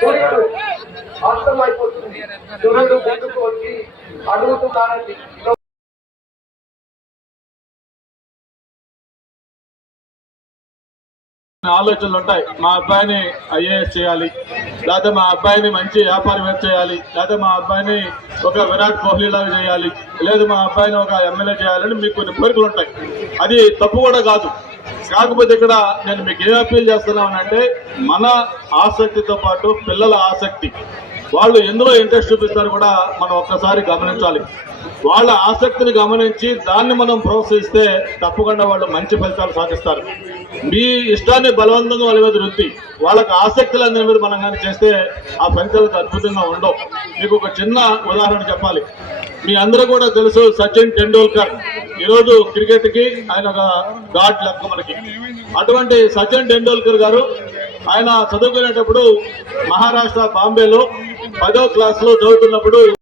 సూర్యుడు అస్తమైపోతుంది. సూర్యుడు ముందుకు వచ్చి అడుగుతున్నారని ఆలోచనలు ఉంటాయి. మా అబ్బాయిని ఐఏఎస్ చేయాలి, లేదా మా అబ్బాయిని మంచి వ్యాపారవేత్త చేయాలి, లేదా మా అబ్బాయిని ఒక విరాట్ కోహ్లీ లాగా చేయాలి, లేదా మా అబ్బాయిని ఒక ఎమ్మెల్యే చేయాలని మీకు కొన్ని కోరికలు ఉంటాయి. అది తప్పు కూడా కాదు. కాకపోతే ఇక్కడ నేను మీకు ఏం అప్పీల్ చేస్తున్నానంటే, మన ఆసక్తితో పాటు పిల్లల ఆసక్తి, వాళ్ళు ఎందులో ఇంట్రెస్ట్ చూపిస్తారు కూడా మనం ఒక్కసారి గమనించాలి. వాళ్ళ ఆసక్తిని గమనించి దాన్ని మనం ప్రోత్సహిస్తే తప్పకుండా వాళ్ళు మంచి ఫలితాలు సాధిస్తారు. మీ ఇష్టాన్ని బలవంతంగా వాళ్ళ మీద రుద్ది వాళ్ళకి ఆసక్తులు అందరి మీద మనం కానీ చేస్తే ఆ ఫలితాలకు అద్భుతంగా ఉండవు. మీకు ఒక చిన్న ఉదాహరణ చెప్పాలి. మీ అందరూ కూడా తెలుసు, సచిన్ టెండూల్కర్ ఈరోజు క్రికెట్కి ఆయన ఒక గాడ్ లెక్క మనకి. అటువంటి సచిన్ టెండూల్కర్ గారు ఆయన చదువుకునేటప్పుడు మహారాష్ట్ర బాంబేలో 10వ క్లాస్లో చదువుతున్నప్పుడు